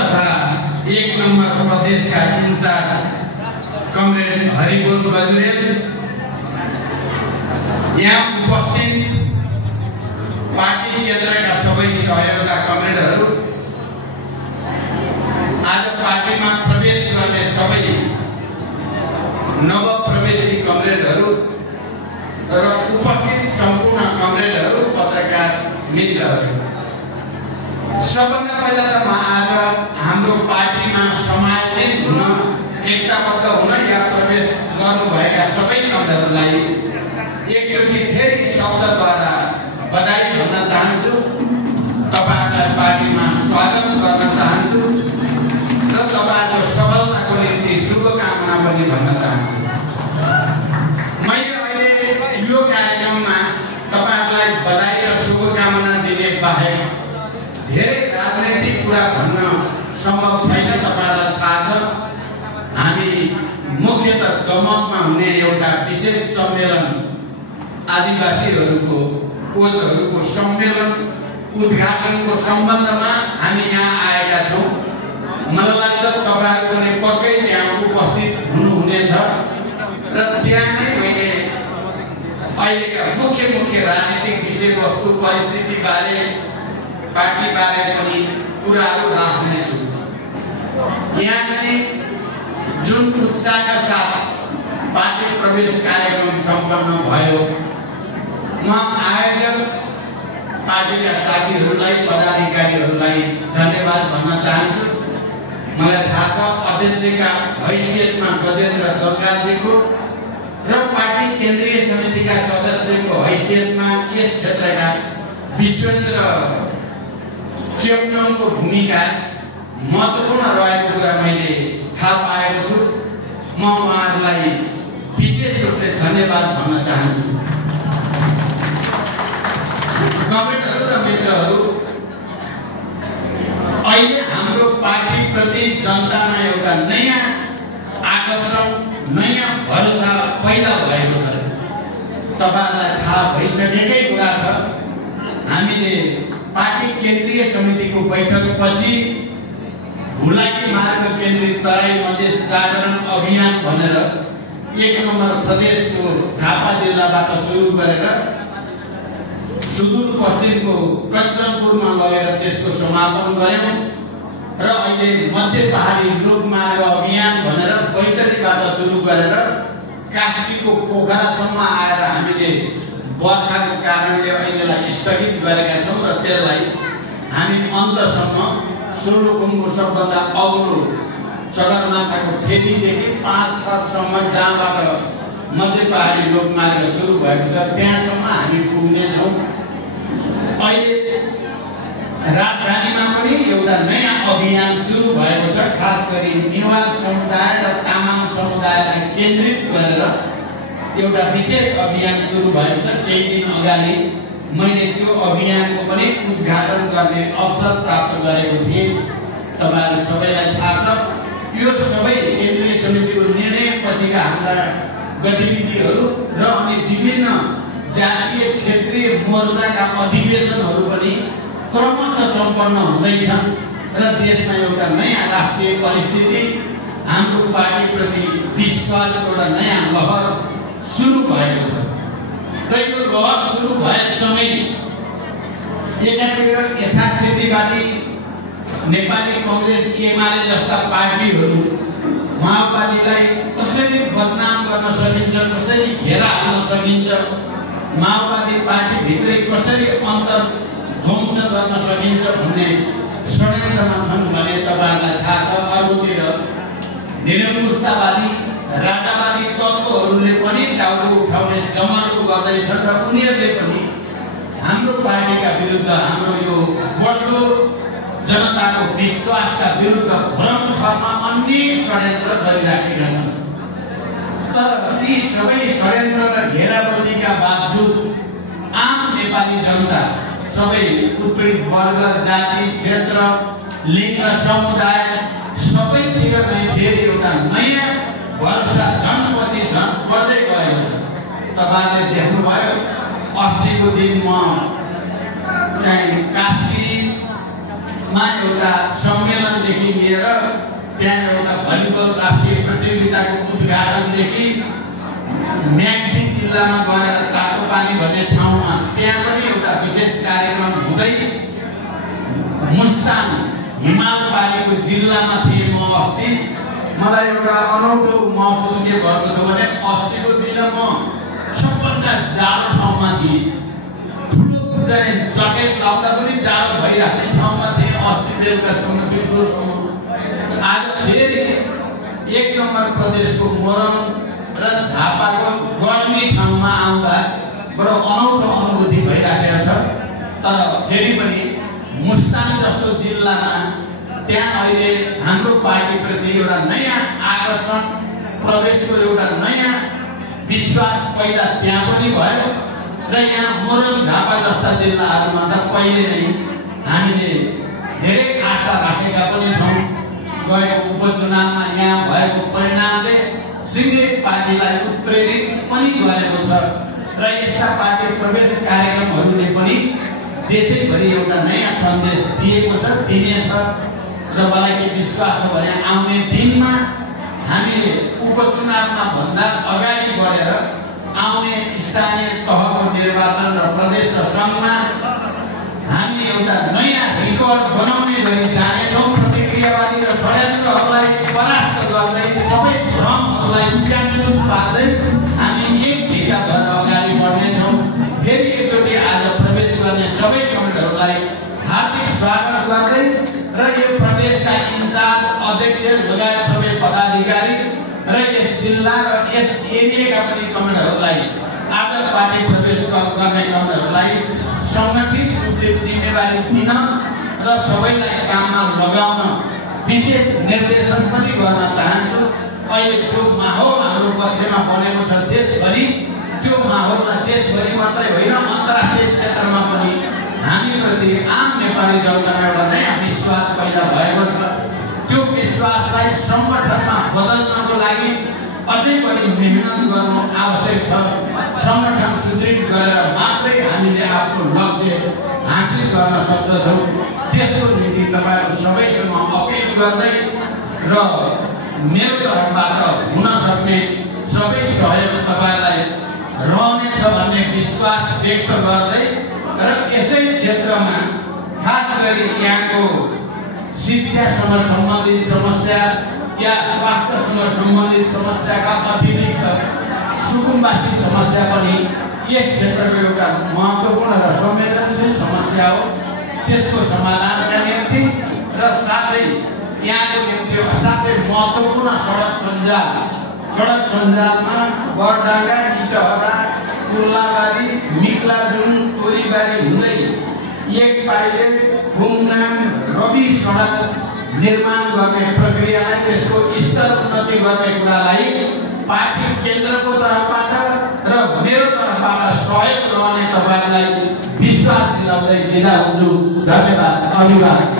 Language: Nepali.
तथा 1 नम्बर प्रदेशका इन्चार्ज कमरेड हरिबोध गजुरेल, यहाँ उपस्थित पार्टी केन्द्रका सबै सहयोगका कमरेडहरू, आज पार्टीमा प्रवेश गर्ने सबै नवप्रवेशी कमरेडहरू र उपस्थित सम्पूर्ण कमरेडहरू, पत्रकार मित्रहरू, सबभन्दा पहिला त म आज हाम्रो पार्टीमा समायोजित हुन, एकताबद्ध हुन या प्रवेश गर्नुभएका सबै कमरेडहरूलाई एकचोटि फेरि शब्दद्वारा बधाई भन्न चाहन्छु, तपाईहरुलाई पार्टीमा स्वागत गर्न चाहन्छु र तपाईहरुको सफलताको निम्ति शुभकामना पनि भन्न चाहन्छु। मैले अहिले यो कार्यक्रममा तपाईहरुलाई बधाई र शुभकामना दिने बाहेक धेरै राजनीतिक कुरा भन्न सम्भव छैन। तपाईहरुलाई थाहा छ हामी मुख्यतः दमकमा हुने एउटा विशेष सम्मेलन, आदिवासीहरूको कोचहरूको सम्मेलन उद्घाटनको सम्बन्धमा हामी यहाँ आएका छौँ। मलाई लाग्छ तपाईहरु पनि पक्कै त्यहाँ उपस्थित हुनुहुनेछ र त्यहाँ नै मैले अहिलेका मुख्य राजनीतिक विषयवस्तु, परिस्थिति बारे, पार्टी बारे पनि कुराहरू राख्नेछु। यहाँ चाहिँ जुन उत्साहका साथ पार्टी प्रवेश कार्यक्रम सम्पन्न भयो, म आयोजक पार्टीका साथीहरूलाई, पदाधिकारीहरूलाई धन्यवाद भन्न चाहन्छु। मलाई थाहा छ अध्यक्षका हैसियतमा गजेन्द्र दरगारजीको र पार्टी केन्द्रीय समितिका सदस्यको हैसियतमा यस क्षेत्रका विश्वेन्द्र चेप्टनको भूमिका महत्त्वपूर्ण रहेको कुरा मैले थाहा पाएको छु। म उहाँहरूलाई विशेष रूपले धन्यवाद भन्न चाहन्छु। कमरेडहरू र मित्रहरू, अहिले हाम्रो पार्टी प्रति जनतामा एउटा नयाँ आकर्षण, नयाँ भरोसा पैदा भएको छ। तपाईहरुलाई थाहा भइसकेकै कुरा छ, हामीले पार्टी केन्द्रीय समितिको बैठकपछि हुलाकी मार्ग केन्द्रित तराई मधेस जागरण अभियान भनेर 1 नम्बर प्रदेशको झापा जिल्लाबाट सुरु गरेर सुदूरपश्चिमको कञ्चनपुरमा लगेर त्यसको समापन गर्यौं र अहिले मध्य पहाडी लोकमार्ग अभियान भनेर बैतडीबाट सुरु गरेर कास्कीको पोखरासम्म आएर हामीले बर्खाको कारणले अहिलेलाई स्थगित गरेका छौं र त्यसलाई हामी अन्तसम्म सोलुखुम्बु सबभन्दा अग्लो सगरमाथाको फेदीदेखि 5 फर्कसम्म जहाँबाट मध्य पहाडी लोकमार्ग सुरु भएको छ त्यहाँसम्म हामी पुग्नेछौँ। अहिले राजधानीमा पनि एउटा नयाँ अभियान सुरु भएको छ, खास गरी नेवार समुदाय र तामाङ समुदायलाई केन्द्रित गरेर एउटा विशेष अभियान सुरु भएको छ। केही दिन अगाडि मैले त्यो अभियानको पनि उद्घाटन गर्ने अवसर प्राप्त गरेको थिएँ। तपाईहरु सबैलाई थाहा छ यो सबै केन्द्रीय समितिको निर्णयपछिका हाम्रा गतिविधिहरू र अनि विभिन्न जातीय क्षेत्रीय मोर्चाका अधिवेशनहरू पनि क्रमशः सम्पन्न हुँदैछन् र देशमा एउटा नयाँ राष्ट्रिय परिस्थिति, हाम्रो पार्टीप्रति विश्वासको एउटा नयाँ लहर सुरु भएको छ। र यो लहर सुरु भएसँगै एकातिर यथास्थितिवादी नेपाली कांग्रेस, एमाले जस्ता पार्टीहरू माओवादीलाई कसरी बदनाम गर्न सकिन्छ, कसरी घेरा हाल्न सकिन्छ, माओवादी पार्टी भित्रै कसरी अन्तर ध्वंस गर्न सकिन्छ भन्ने षड्यन्त्रमा छन् भने तपाईहरुलाई थाहा छ। अर्कोतिर निरङ्कुशतावादी, राजावादी तत्त्वहरूले पनि टाउको उठाउने जमातो गर्दैछन् र उनीहरूले पनि हाम्रो पार्टीका विरुद्ध, हाम्रो यो बढ्दो जनताको विश्वासका विरुद्ध भ्रम छर्न अनेक षड्यन्त्र गरिराखेका छन्। तर ती सबै षड्यन्त्र र घेराबन्दीका बावजुद आम नेपाली जनता, सबै उत्पीडित वर्ग, जाति, क्षेत्र, लिङ्ग, समुदाय सबैतिर नै फेरि एउटा नयाँ भरोसा झन्पछि झन् बढ्दै गएको छ। तपाईहरुले देख्नुभयो अस्तिको दिन म चाहिँ कास्की मा एउटा सम्मेलनदेखि लिएर त्यहाँ एउटा भलिबल राष्ट्रिय प्रतियोगिताको उद्घाटनदेखि म्याग्दी जिल्लामा गएर तातो पानी भन्ने ठाउँमा त्यहाँ पनि एउटा विशेष कार्यक्रम हुँदै मुस्ताङ हिमालपालीको जिल्लामा थिएँ म अस्ति। मलाई एउटा अनौठो महसुस के भएको छ भने अस्तिको दिन म सबभन्दा जाडो ठाउँमा थिएँ। ठुलो चाहिँ जकेट लाउँदा पनि जाडो भइराख्ने ठाउँमा थिएँ अस्ति बेलुकासम्म दिउँसोसम्म। आज फेरि 1 नम्बर प्रदेशको मोरङ र झापाको गर्मी ठाउँमा आउँदा बडो अनौठो अनुभूति भइराखेको छ। तर फेरि पनि मुस्ताङ जस्तो जिल्लामा त्यहाँ अहिले हाम्रो पार्टीप्रति एउटा नयाँ आकर्षण प्रदेशको एउटा नयाँ विश्वास पैदा त्यहाँ पनि भयो र यहाँ मोरङ झापा जस्ता जिल्लाहरूमा त पहिले नै हामीले धेरै आशा राखेका पनि छौँ। गएको उपचुनावमा यहाँ भएको परिणामले सिङ्गै पार्टीलाई उत्प्रेरित पनि गरेको छ र यस्ता पार्टी प्रवेश कार्यक्रमहरूले पनि देशैभरि एउटा नयाँ सन्देश दिएको छ, दिनेछ र मलाई के विश्वास छ भने आउने दिनमा हामीले उपचुनावमा भन्दा अगाडि बढेर आउने स्थानीय तहको निर्वाचन र प्रदेश र सङ्घमा हामी एउटा नयाँ रेकर्ड बनाउने गरी जानेछौँ। प्रतिक्रियावादी र षड्यन्त्रहरूलाई परास्त गर्दै सबै भ्रमहरूलाई उच्याङ्कित पार्दै हामी एक ढिका भएर अगाडि बढ्नेछौँ। फेरि एकचोटि आज प्रवेश गर्ने सबै कमेन्टहरूलाई हार्दिक स्वागत गर्दै र यो प्रदेशका इन्चार्ज अध्यक्ष लगायत सबै पदाधिकारी र यस जिल्ला र यस एरियाका पनि कमेन्टहरूलाई आज पार्टी प्रवेश गर्ने कमेन्टहरूलाई सङ्गठित रूपले जिम्मेवारी दिन र सबैलाई काममा लगाउन विशेष निर्देशन पनि गर्न चाहन्छु। अहिले जो माहौल हाम्रो पक्षमा बनेको छ देशभरि, त्यो माहौलमा देशभरि मात्रै होइन अन्तर्राष्ट्रिय क्षेत्रमा पनि हामीप्रति आम नेपाली जनतामा एउटा नयाँ विश्वास पैदा भएको छ। त्यो विश्वासलाई सङ्गठनमा बदल्नको लागि अझै बढी मेहनत गर्नु आवश्यक छ। सङ्गठन सुदृढ गरेर मात्रै हामीले आफ्नो लक्ष्य हासिल गर्न सक्दछौँ। त्यसको निम्ति तपाईँहरू सबैसँग अपिल गर्दै र मेरो तर्फबाट हुन सक्ने सबै सहयोग तपाईँलाई रहनेछ भन्ने विश्वास व्यक्त गर्दै र यसै क्षेत्रमा खास गरी यहाँको शिक्षासँग सम्बन्धित समस्या या स्वास्थ्यसँग सम्बन्धित समस्याका अतिरिक्त सुकुम्बासी समस्या पनि यस क्षेत्रको एउटा महत्त्वपूर्ण र संवेदनशील समस्या हो। त्यसको समाधानका निम्ति र साथै यहाँको निम्ति असाध्यै महत्त्वपूर्ण सडक सञ्जालमा बरडाङ्गा, इटहरा, कुल्लाबारी, मिक्लाजुङ, तोरीबारी हुँदै एक पाइले घुमनाम रवि सडक निर्माण गर्ने प्रक्रियालाई त्यसको स्तर उन्नति गर्ने कुरालाई पार्टी केन्द्रको तर्फबाट र मेरो तर्फबाट सहयोग रहने तपाईँहरूलाई विश्वास दिलाउँदै बिदा हुन्छु। धन्यवाद। अभिवादन।